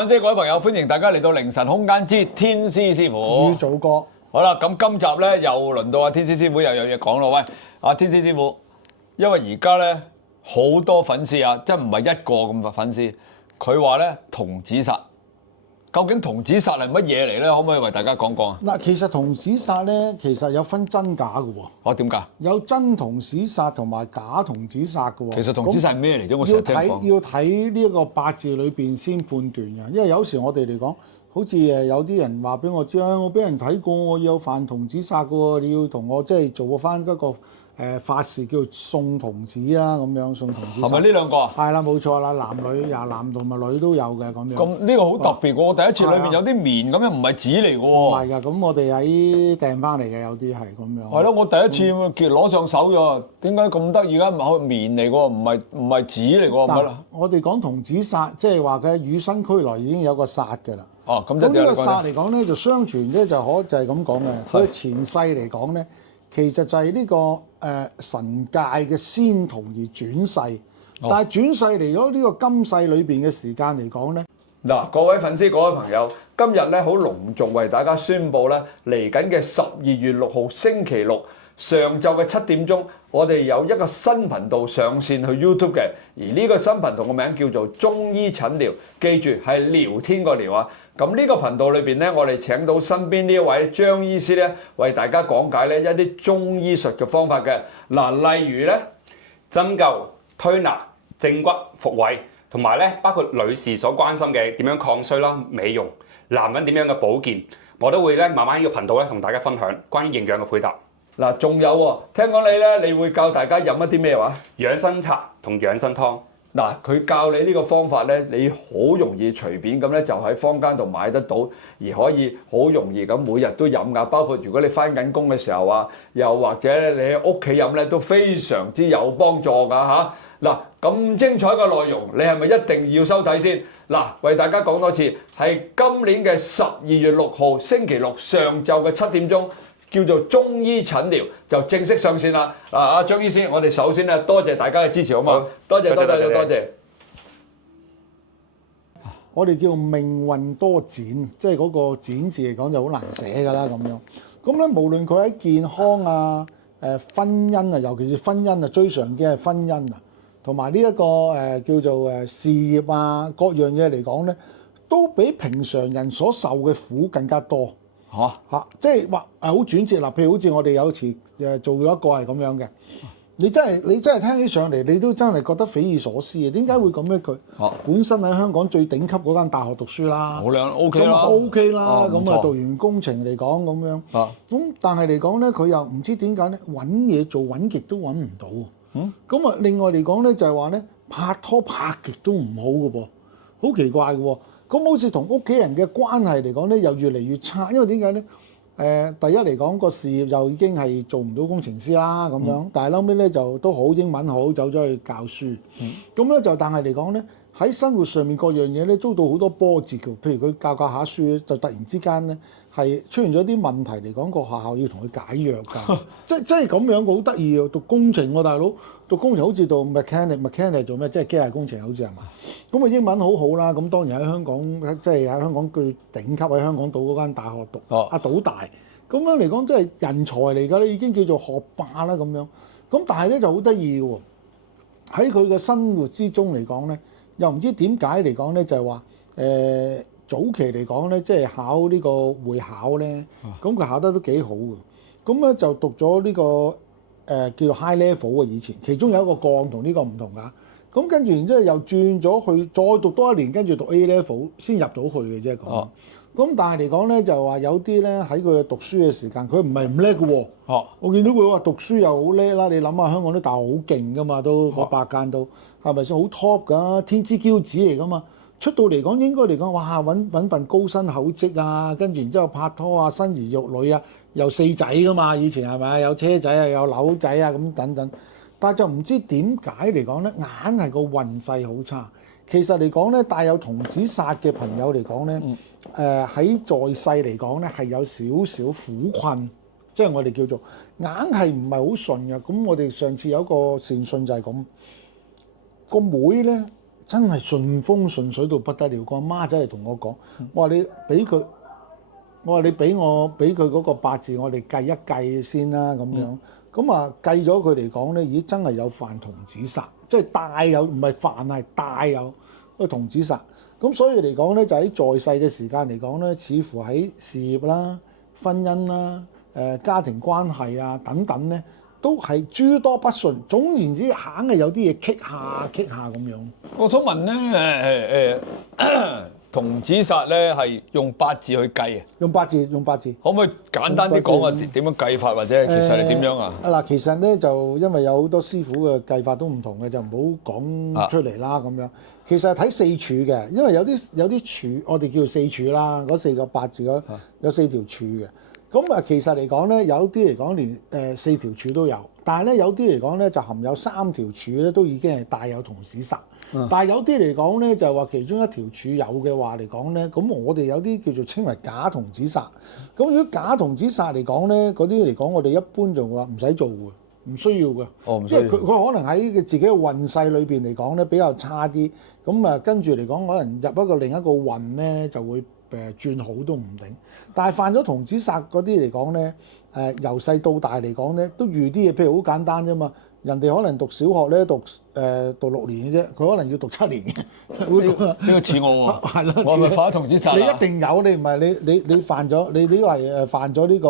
各位朋友，歡迎大家嚟到凌晨空間之天師師傅。與祖哥，好啦，咁今集咧又輪到阿天師師傅又有嘢講咯。喂，阿天師師傅，因為而家咧好多粉絲啊，即係唔係一個咁嘅粉絲，佢話咧童子煞，究竟童子煞係乜嘢嚟咧？可唔可以為大家講講啊？嗱，其實童子煞咧，其實有分真假嘅喎。哦，點解？有真童子煞同埋假童子煞嘅喎。其實童子煞係咩嚟啫？我成日聽講。要睇呢一個八字裏邊先判斷嘅，因為有時我哋嚟講，好似有啲人話俾我知啊，我俾人睇過，我有犯童子煞嘅喎，你要同我即係做翻嗰個法事叫做送童子啦，咁樣送童子煞。係咪呢兩個啊？係啦，冇錯啦，男同埋女都有嘅咁樣。咁呢個好特別喎！我第一次裏面有啲棉咁樣，唔係紙嚟嘅唔喎。係㗎，咁我哋喺訂翻嚟嘅，有啲係咁樣。係咯，我第一次攞上手咗，點解咁得意嘅？唔係棉嚟嘅喎，唔係紙嚟嘅喎，唔係啦。我哋講童子煞，即係話佢與生俱來已經有個煞嘅啦。哦，咁咁呢個煞嚟講咧，就相傳咧就係咁講嘅。佢前世嚟講咧，其實就係呢個神界嘅仙童而轉世，但係轉世嚟咗呢個今世裏邊嘅時間嚟講咧，嗱，各位粉絲、各位朋友，今日咧好隆重為大家宣佈咧，嚟緊嘅12月6號星期六上晝嘅7點鐘，我哋有一個新頻道上線去 YouTube 嘅，而呢個新頻道嘅名叫做中醫診療，記住係聊天個聊啊！咁呢個頻道裏邊咧，我哋請到身邊呢一位張醫師咧，為大家講解咧一啲中醫術嘅方法嘅。嗱，例如咧針灸、推拿、正骨、復位，同埋咧包括女士所關心嘅點樣抗衰啦、美容，男人點樣嘅保健，我都會咧慢慢呢個頻道咧同大家分享關於營養嘅配搭。嗱，仲有喎，聽講你會教大家飲一啲咩話？養生茶同養生湯。嗱，佢教你呢個方法咧，你好容易隨便咁咧就喺坊間度買得到，而可以好容易咁每日都飲噶。包括如果你翻緊工嘅時候啊，又或者你喺屋企飲咧，都非常之有幫助噶嚇。嗱，咁精彩嘅內容，你係咪一定要收睇先？嗱，為大家講多次，係今年嘅12月6號星期六上晝嘅7點鐘。叫做中醫診療就正式上線啦！阿張醫師，我哋首先咧多謝大家嘅支持，好嘛？多謝。我哋叫命運多展，即係嗰個展字嚟講就好難寫㗎啦咁樣。咁咧，無論佢喺健康啊、婚姻啊，尤其是婚姻啊，最常見係婚姻啊，同埋呢一個叫做事業啊，各樣嘢嚟講咧，都比平常人所受嘅苦更加多。嚇！即係話好轉折啦，譬如好似我哋有時做咗一個係咁樣嘅，你真係聽起上嚟，你都真係覺得匪夷所思嘅。點解會咁咧？佢本身喺香港最頂級嗰間大學讀書啦，好靚 OK 啦，OK 啦，咁啊錯讀完工程嚟講咁樣，咁但係嚟講咧，佢又唔知點解咧，揾嘢做揾極都揾唔到。咁啊，另外嚟講咧就係話咧，拍拖拍極都唔好嘅噃，好奇怪嘅喎。咁好似同屋企人嘅關係嚟講咧，又越嚟越差，因為點解咧？第一嚟講個事業又已經係做唔到工程師啦咁樣，但係後尾咧就都好英文好，走咗去教書。咁咧就但係嚟講咧，喺生活上面各樣嘢咧遭到好多波折嘅，譬如佢教下書就突然之間咧係出現咗啲問題嚟講，個學校要同佢解約㗎，即係咁樣好得意啊！讀工程喎，大佬讀工程好似讀 mechanic 做咩？即係機械工程好似係嘛？咁啊英文好好啦，咁當然喺香港即係喺香港最頂級喺香港島嗰間大學讀島大，咁樣嚟講即係人才嚟㗎啦，已經叫做學霸啦咁樣。咁但係咧就好得意嘅喎，喺佢嘅生活之中嚟講咧，又唔知點解嚟講咧，就係話早期嚟講咧，即係考呢個會考咧，咁佢考得都幾好嘅。咁咧就讀咗呢個叫做 high level 嘅以前，其中有一個個案同呢個唔同㗎。咁跟住然之後又轉咗去，再讀多一年，跟住讀 A level 先入到去嘅啫咁。咁但係嚟講咧，就話有啲咧喺佢讀書嘅時間，佢唔係唔叻嘅喎。我見到佢話讀書又好叻啦。你諗下香港啲大學好勁㗎嘛，都8間都係咪先好 top 㗎？天之驕子嚟㗎嘛。出到嚟講應該嚟講，哇揾份高薪厚職啊，跟住然之後拍拖啊，生兒育女啊，又4仔㗎嘛。以前係咪有車仔啊，有樓仔啊咁等等。但係就唔知點解嚟講咧，硬係個運勢好差。其實嚟講咧，帶有童子煞嘅朋友嚟講咧，喺在世嚟講咧係有少少苦困，即係我哋叫做硬係唔係好順嘅。咁我哋上次有一個善信就係咁，個妹咧真係順風順水到不得了。個阿媽真係同我講，我話你俾佢，我話你俾佢嗰個八字，我哋計一計先啦咁樣。咁啊計咗佢嚟講咧，咦真係有犯童子煞，即係帶有唔係犯係帶有個童子煞。咁所以嚟講咧，就喺在世嘅時間嚟講咧，似乎喺事業啦、婚姻啦、家庭關係啊等等咧，都係諸多不順。總言之，硬係有啲嘢棘下咁樣。我想問咧，童子煞咧係用八字去計啊？用八字。可唔可以簡單啲講下點樣計法，或者其實係點樣啊？嗱，其實咧就因為有好多師傅嘅計法都唔同嘅，就唔好講出嚟啦咁樣。其實係睇四柱嘅，因為有啲柱我哋叫做四柱啦，嗰四個八字有四條柱嘅。咁啊，其實嚟講咧，有啲嚟講連四條柱都有，但係咧有啲嚟講咧就含有三條柱咧都已經係帶有童子煞。但係有啲嚟講咧，就係話其中一條柱有嘅話嚟講咧，咁我哋有啲叫做稱為假童子煞。咁如果假童子煞嚟講咧，嗰啲嚟講我哋一般就話唔使做嘅，唔需要嘅。因為佢可能喺自己嘅運勢裏邊嚟講咧比較差啲，咁啊跟住嚟講可能入一個另一個運咧就會轉好都唔定。但係犯咗童子煞嗰啲嚟講咧，由細到大嚟講咧都預啲嘢，譬如好簡單啫嘛。人哋可能讀小學咧讀6年嘅啫，佢可能要讀7年嘅。呢個似我喎，係咯，我係咪犯咗童子煞？你一定有，你唔係你犯咗，你係犯咗呢個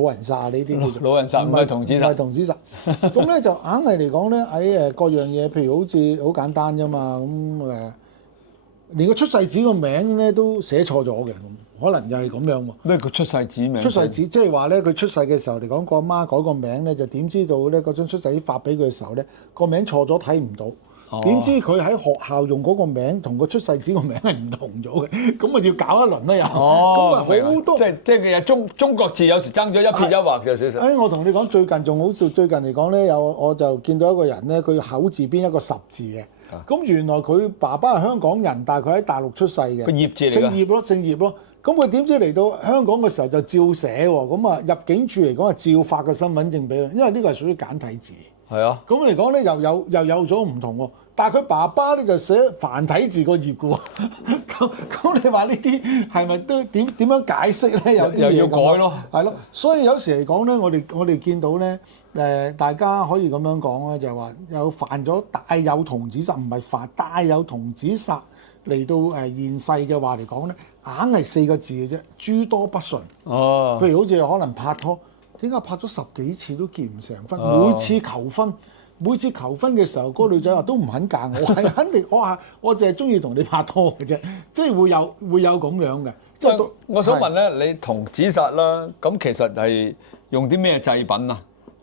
老人煞，呢啲叫做老人煞，唔係童子煞。唔係童子煞。咁咧就硬係嚟講咧，喺各樣嘢，譬如好似好簡單啫嘛，咁連個出世紙個名咧都寫錯咗嘅，可能就係咁樣喎。咩叫出世紙名？出世紙即係話咧，佢出世嘅時候嚟講，個阿媽改個名咧，就點知道咧嗰張出世紙發俾佢嘅時候咧，個名錯咗睇唔到。點知佢喺學校用嗰個名同個出世紙個名係唔同咗嘅，咁啊要搞一輪啦又。咁啊好多即係中國字有時爭咗一撇一畫嘅少少。我同你講最近仲好笑，最近嚟講咧我就見到一個人咧，佢口字邊一個十字嘅。咁原來佢爸爸係香港人，但係佢喺大陸出世嘅。個葉字嚟㗎。姓葉咯。咁佢點知嚟到香港嘅時候就照寫喎？咁啊入境處嚟講係照發個身份證俾佢，因為呢個係屬於簡體字。係啊。咁嚟講咧又有咗唔同喎，但係佢爸爸咧就寫繁體字個葉嘅喎。咁你話呢啲係咪都點樣解釋咧？有啲嘢又要改咯。係咯，所以有時嚟講咧，我哋見到咧。大家可以咁樣講啦，就係話有犯咗帶有童子煞，唔係犯帶有童子煞嚟到現世嘅話嚟講咧，硬係4個字嘅啫，諸多不順。譬如好似可能拍拖，點解拍咗10幾次都結唔成婚？每次求婚嘅時候，嗰個女仔話都唔肯嫁我，係肯定我淨係中意同你拍拖嘅啫，即係會有咁樣嘅。即係我想問咧，你童子煞啦，咁其實係用啲咩祭品啊？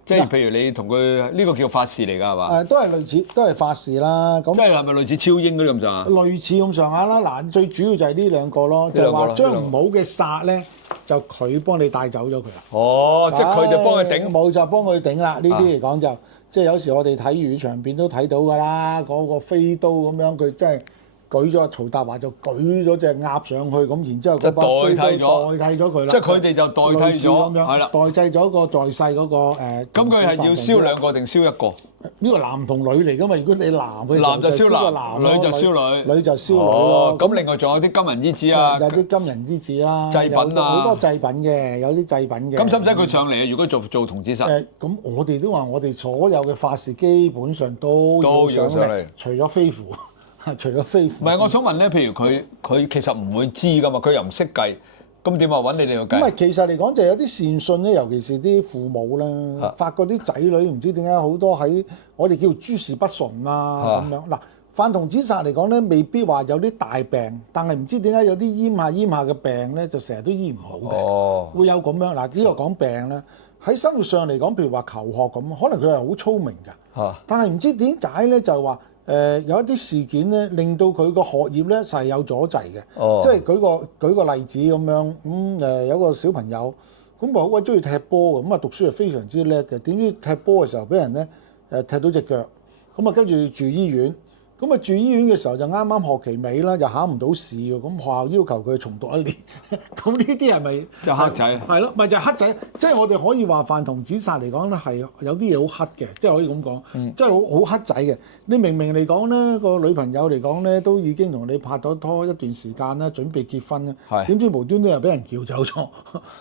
即係譬如你同佢呢個叫法事嚟㗎係嘛？都係類似，都係法事啦。咁即係咪類似超英嗰啲咁上下？類似咁上下啦。嗱，最主要就係呢兩個咯，就係話將唔好嘅煞咧，就佢幫你帶走咗佢啦。哦，即係佢就幫佢頂，冇就幫佢頂啦。呢啲嚟講就即係有時我哋睇粵語長片都睇到㗎啦。嗰個飛刀咁樣，佢真係舉咗曹達華就舉咗隻鴨上去咁，然之後嗰把飛刀代替咗佢啦。即係佢哋就代替咗，係啦，代替咗個在世嗰個咁佢係要燒2個定燒1個？呢個男同女嚟㗎嘛？如果你男就燒男，女就燒女，女就燒女咯。咁另外仲有啲金銀衣紙啊，有啲金銀衣紙啦，祭品啊，好多祭品嘅，有啲祭品嘅。咁使唔使佢上嚟啊？如果做童子煞？咁我哋都話我哋所有嘅法事基本上都要上嚟，除咗飛符。除咗飛符，唔係我想問咧，譬如佢其實唔會知㗎嘛，佢又唔識計，咁點啊揾你哋去計？咁其實嚟講就有啲善信咧，尤其是啲父母啦，發覺啲仔女唔知點解好多喺我哋叫諸事不順啊咁樣。嗱，犯童子煞嚟講咧，未必話有啲大病，但係唔知點解有啲閹下嘅病咧，就成日都醫唔好嘅，會有咁樣。嗱，呢個講病咧，喺生活上嚟講，譬如話求學咁，可能佢係好聰明㗎，但係唔知點解咧，就係話。有一啲事件咧，令到佢個學業咧就係有阻滯嘅。即係舉個例子咁樣，有個小朋友咁好鬼中意踢波嘅，咁啊讀書係非常之叻嘅。點知踢波嘅時候俾人咧踢到隻腳，咁啊跟住住醫院，咁啊住醫院嘅時候就啱啱學期尾啦，就考唔到試喎。咁學校要求佢重讀1年，咁呢啲係咪就黑仔？係咯，咪就係黑仔。即係我哋可以話犯同子殺嚟講咧，係有啲嘢好黑嘅，即係可以咁講，即係好黑仔嘅。你明明嚟講咧，個女朋友嚟講咧，都已經同你拍咗拖一段時間啦，準備結婚啦，點知無端端又俾人撬走咗，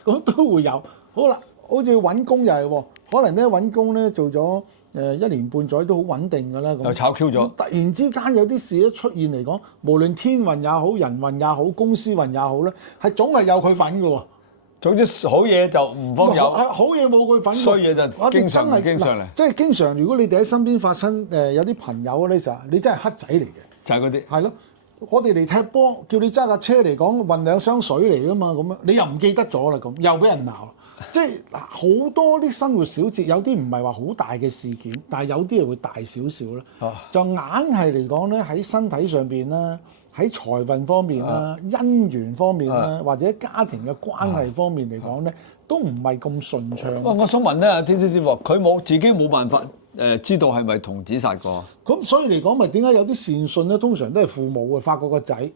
咁都會有。好啦，好似揾工又係喎，可能咧揾工咧做咗1年半載都好穩定㗎啦，咁又炒 Q 咗。突然之間有啲事一出現嚟講，無論天運也好，人運也好，公司運也好咧，係總係有佢份㗎喎。總之好嘢就唔方有，好嘢冇佢份，衰嘢就經常嚟。即係經常，如果你哋喺身邊發生有啲朋友嗰啲時候，你真係黑仔嚟嘅。就係嗰啲。係咯，我哋嚟踢波，叫你揸架車嚟講運2箱水嚟㗎嘛，咁樣你又唔記得咗啦，咁又俾人鬧。即係好多啲生活小節，有啲唔係話好大嘅事件，但係有啲係會大少少啦。就硬係嚟講咧，喺身體上邊啦，喺財運方面啦、姻緣方面啦，或者家庭嘅關係方面嚟講咧，都唔係咁順暢。我想問咧，天師師傅，佢自己冇辦法知道係咪童子殺過？咁所以嚟講，咪點解有啲善信咧，通常都係父母發覺個仔。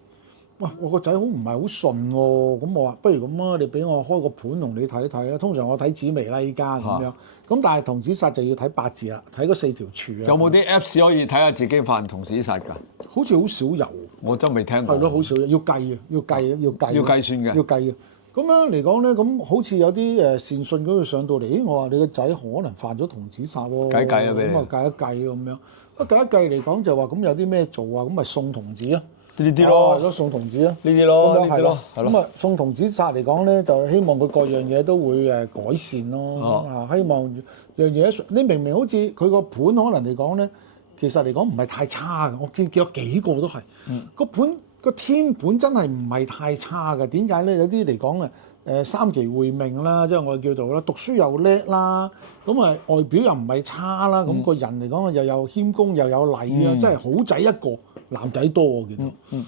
喂，我個仔唔係好順喎，咁我話不如咁啊，你俾我開個盤同你睇睇啦。通常我睇紫微啦，依家咁樣。咁但係童子殺就要睇八字啦，睇嗰4條柱啊。有冇啲 Apps 可以睇下自己犯童子殺㗎？好似好少有。我真未聽過。係咯，好少有，要計啊，要計。要計算嘅。要計嘅。咁樣嚟講咧，咁好似有啲善信嗰度上到嚟，我話你個仔可能犯咗童子殺喎。計啊，俾你。咁啊計一計咁樣。計一計嚟講就話咁有啲咩做啊？咁咪送童子啊。呢啲咯，係咯，送童子啊，呢啲咯，呢啲咯，係咯。咁啊，送童子殺嚟講咧，就希望佢各樣嘢都會改善咯。希望樣嘢，你明明好似佢個盤可能嚟講咧，其實嚟講唔係太差嘅。我見有幾個都係，個盤個天盤真係唔係太差嘅。點解咧？有啲嚟講啊，3期會命啦，即係我哋叫做啦，讀書又叻啦，咁啊外表又唔係差啦，咁個人嚟講又有謙恭又有禮啊，真係好仔一個。男仔多我見到，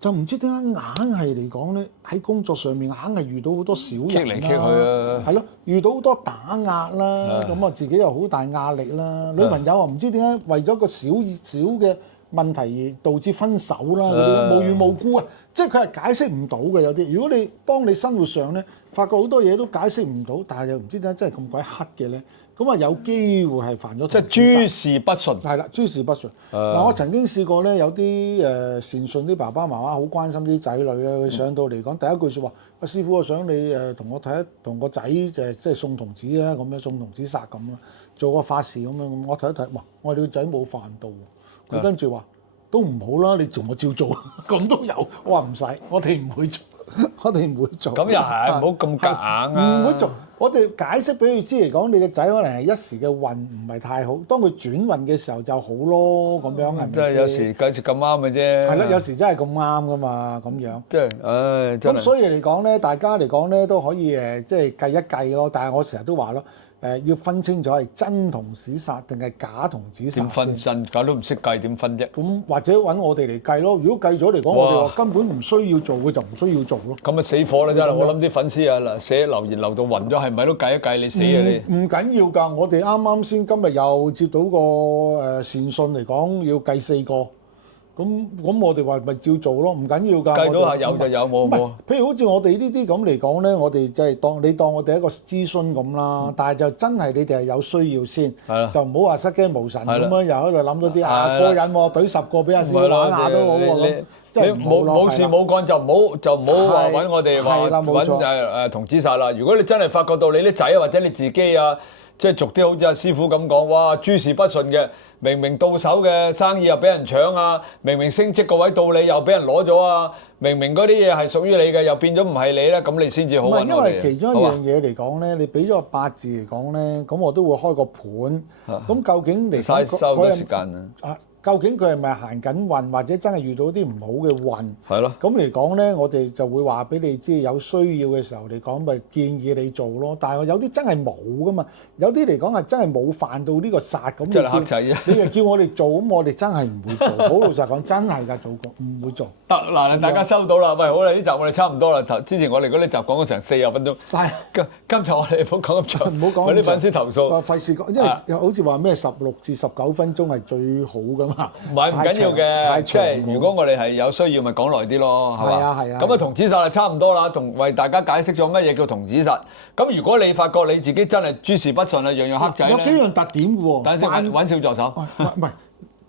就唔知點解硬係嚟講咧，喺工作上面硬係遇到好多小人嚟棘去啊，係咯，遇到好多打壓啦，咁啊自己又好大壓力啦，女朋友啊唔知點解為咗個小嘅問題而導致分手啦，嗰啲無緣無故啊，即係佢係解釋唔到嘅有啲。如果你當你生活上咧發覺好多嘢都解釋唔到，但係又唔知點解真係咁鬼黑嘅咧。咁啊有機會係犯咗，即係諸事不順。係啦，諸事不順。嗱，我曾經試過咧，有啲善信啲爸爸媽媽好關心啲仔女咧，佢上到嚟講第一句説話：阿師傅，我想你同我睇同個仔即係送童子啊，咁樣送童子殺咁啦，做個法事咁樣咁。我睇一睇，哇！我哋個仔冇犯到，佢跟住話都唔好啦，你做我照做，咁都有。我話唔使，我哋唔會做，我哋唔會做。咁又係，唔好咁夾硬啊！唔會做。我哋解釋俾佢知嚟講，你個仔可能係一時嘅運唔係太好，當佢轉運嘅時候就好咯，咁樣係咪先？即係有時計時咁啱嘅啫。係咯，有時真係咁啱噶嘛，咁樣。即係，唉，真係。咁所以嚟講咧，大家嚟講咧都可以即係計一計咯。但係我成日都話咯。要分清楚係真童子殺定係假童子殺。點分真？假都唔識計，點分啫？咁或者揾我哋嚟計咯。如果計咗嚟講，我哋話根本唔需要做嘅就唔需要做咯。咁啊死火啦真係！我諗啲粉絲啊嗱，寫留言留到暈咗，係咪都計一計？你死啊你！唔緊要㗎，我哋啱啱先今日又接到個善信嚟講，要計4個。咁我哋話咪照做咯，唔緊要㗎。計到下有就有，冇冇。譬如好似我哋呢啲咁嚟講咧，我哋就係當我哋一個諮詢咁啦。但係就真係你哋係有需要先，就唔好話失驚無神咁樣，又喺度諗到啲過癮喎，懟10個俾阿師傅玩下都好喎。你冇事冇幹就唔好話揾我哋話揾童子殺啦。如果你真係發覺到你啲仔或者你自己啊，即係俗啲好似阿師傅咁講，哇諸事不順嘅，明明到手嘅生意又俾人搶啊，明明升職個位到你又俾人攞咗啊，明明嗰啲嘢係屬於你嘅又變咗唔係你咧，咁你先至好揾我哋。因為其中一樣嘢嚟講咧，你俾咗個八字嚟講咧，咁我都會開個盤。咁究竟嚟講收咗時間啊？究竟佢係咪行緊運，或者真係遇到啲唔好嘅運？係咯。咁嚟講咧，我哋就會話俾你知，有需要嘅時候嚟講，咪建議你做咯。但係有啲真係冇噶嘛，有啲嚟講係真係冇犯到呢個殺咁。即係黑仔啊！你又叫我哋做，咁我哋真係唔會做。好老實講，真係㗎，做過唔會做。得嗱，大家收到啦。喂，好啦，呢集我哋差唔多啦。之前我哋嗰啲集講咗成40分鐘。係。今集我哋唔好講咁長，唔好講。有啲粉絲投訴。費事講，因為好似話咩16至19分鐘係最好㗎嘛。唔係唔緊要嘅，即係如果我哋係有需要，咪講耐啲咯，係嘛？係啊係啊咁啊，童子殺係差唔多啦，同為大家解釋咗乜嘢叫童子殺。咁如果你發覺你自己真係諸事不順啊，樣樣黑仔有幾咧，樣特點嘅喎。等陣先揾小助手。唔係，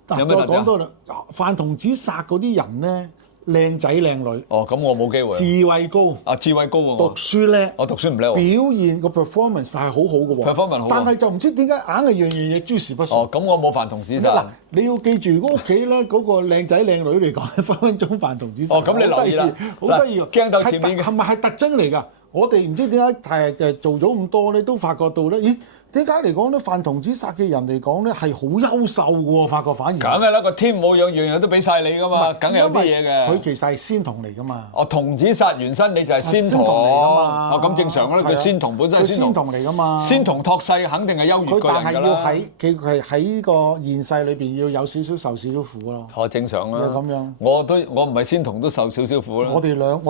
嗱有咩特點啊再講多啦。犯童子殺嗰啲人咧，靚仔靚女，哦，咁我冇機會。智慧高，啊，智慧高喎，讀書叻。我讀書唔叻喎。表現個 performance 係好好嘅喎 performance 好喎但係就唔知點解硬係樣樣嘢諸事不順。哦，咁我冇犯童子嗱殺。，你要記住，如果屋企咧嗰個靚仔靚女嚟講，分分鐘犯童子殺。哦咁你留意啦好得意喎，嗱鏡頭前面嘅係咪係特徵嚟㗎？我哋唔知點解做咗咁多咧，都發覺到咧，咦？點解嚟講咧，犯童子殺嘅人嚟講咧係好優秀嘅喎？發覺反而梗係啦，個天冇樣樣都俾晒你噶嘛，梗係有啲嘢嘅。佢其實係仙童嚟㗎嘛。哦，童子殺原身你就係仙童嚟㗎嘛。哦，咁正常啦，係啊佢仙童本身係佢仙童嚟㗎嘛。仙童託世肯定係優越佢過人㗎但係要啦。佢係喺個現世裏邊要有少少受少少苦咯。哦，正常啦。咁樣我唔係仙童都受少少苦啦。我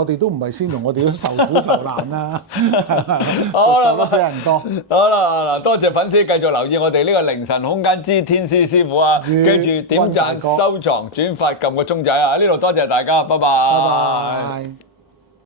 哋都唔係仙童，我哋都受苦受難啦，好啦受得比人多。好啦，嗱，多謝粉絲繼續留意我哋呢個凌晨空間之天師師傅啊，記住點讚、收藏、轉發、撳個鐘仔啊！呢度多謝大家，拜拜。拜拜。